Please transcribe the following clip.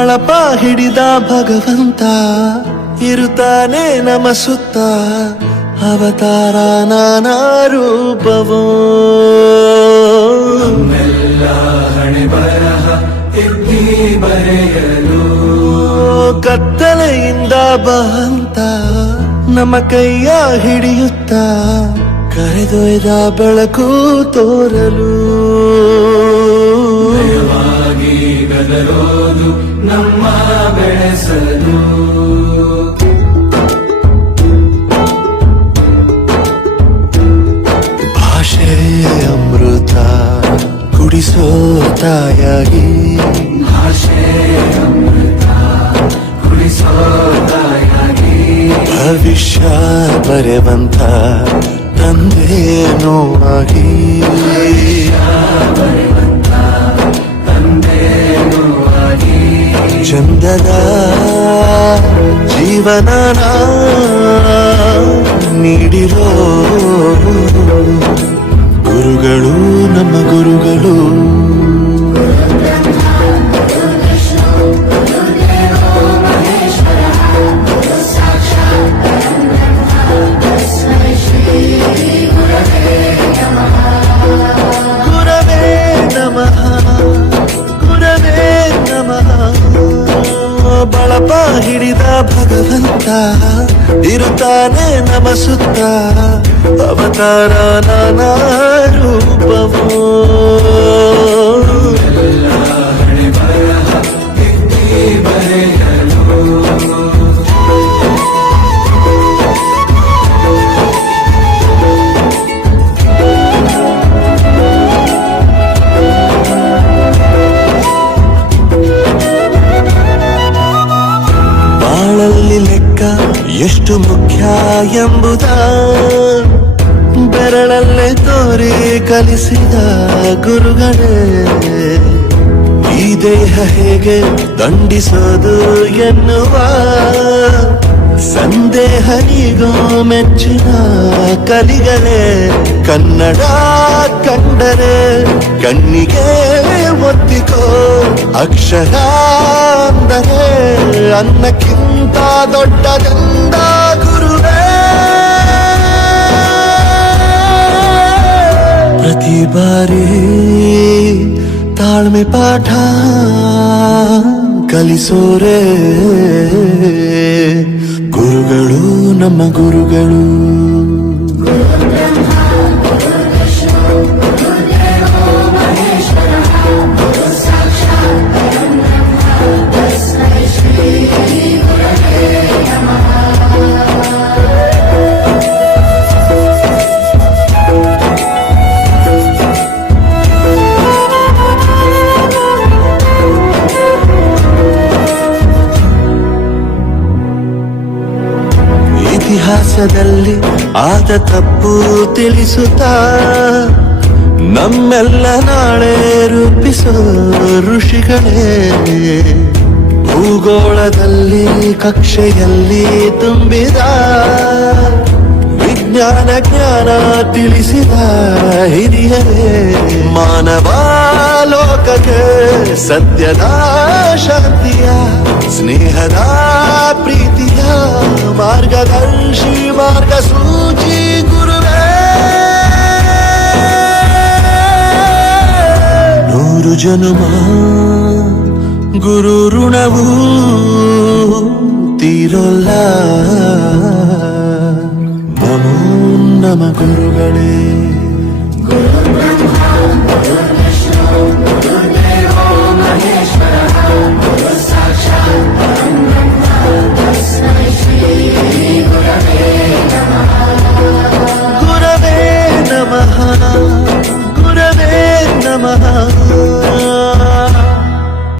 ಬಳಪ ಹಿಡಿದ ಭಗವಂತ ಇರುತ್ತಾನೆ ನಮ ಸುತ್ತ ಅವತಾರ ನಾನಾ ರೂಪವೋ ನಮ್ಮೆಲ್ಲ ಹಣೆ ಬರಹ ತಿದ್ದಿ ಬರೆಯಲು ಕತ್ತಲೆಯಿಂದ ಬಹಂತ ನಮ್ಮ ಕೈಯ ಹಿಡಿಯುತ್ತ ಕರೆದೊಯ್ದ ಬೆಳಕು ತೋರಲು ಭಯವಾಗಿ ಗದರೋದು ನಮ್ಮ ಬೆಳೆಸಲು ಭಾಷೆ ಅಮೃತ ಕುಡಿಸೋ ತಾಯಾಗಿ ಭಾಷೆ ಅಮೃತ ಕುಡಿಸೋ ತಾಯಾಗಿ ಭವಿಷ್ಯ ಬರೆವಂತ ತಂದೇನೋ ಆಗಿ ತಂದೇನೂ ಆಗಿ ಚಂದದ ಜೀವನನ ನೀಡಿರೋ ಗುರುಗಳು ನಮ್ಮ ಗುರುಗಳು ಗುರವೇ ನಮಃ ಗುರವೇ ನಮಃ ಬಳಪ ಹಿಡಿದ ಭಗವಂತ ಇರುತ್ತಾನೆ ನಮ ಸುತ್ತ ಅವತಾರ ನಾನಾ ರೂಪವೋ ಹಣೆ ಬರಹ ತಿದ್ದಿ ಬರೆಯಲು ಬಾಳಲ್ಲಿ ಲೆಕ್ಕ ಎಷ್ಟು ಮುಖ್ಯ ಎಂಬುದ ಬೆರಳಲ್ಲೇ ತೋರಿ ಕಲಿಸಿದ ಗುರುಗಳೇ ಈ ದೇಹ ಹೇಗೆ ದಂಡಿಸೋದು ಎನ್ನುವ ಸಂದೇಹ ನೀಗೋ ಮೆಚ್ಚಿನ ಕಲಿಗಳೇ ಕನ್ನಡ ಕಂಡರೆ ಕಣ್ಣಿಗೆ ಒತ್ತಿಕೋ ಅಕ್ಷರ ಅಂದರೆ ಅನ್ನಕ್ಕಿಂತ ದೊಡ್ಡದೆಂದ ಗುರುವೇ ಪ್ರತಿ ಬಾರಿ ತಾಳ್ಮೆ ಪಾಠ ಕಲಿಸೋರೆ ಗುರುಗಳು ನಮ್ಮ ಗುರುಗಳು ಇತಿಹಾಸದಲ್ಲಿ ಆದ ತಪ್ಪು ತಿಳಿಸುತ್ತಾ ನಮ್ಮೆಲ್ಲ ನಾಳೆ ರೂಪಿಸೋ ಋಷಿಗಳೇ ಭೂಗೋಳದಲ್ಲಿ ಕಕ್ಷೆಯಲ್ಲಿ ತುಂಬಿದ ವಿಜ್ಞಾನ ಜ್ಞಾನ ತಿಳಿಸಿದ ಹಿರಿಯರೇ ಮಾನವ ಲೋಕಕ್ಕೆ ಸತ್ಯದ ಶಾಂತಿಯ ಸ್ನೇಹದ ಪ್ರೀತಿಯ ಮಾರ್ಗದರ್ಶಿ ಮಾರ್ಗಸೂಚಿ ಗುರುವೇ ನೂರು ಜನುಮ ಗುರು ಋಣವು ತೀರೋಲ್ಲ ನಮೋ ನಮ ಗುರುಗಳೇ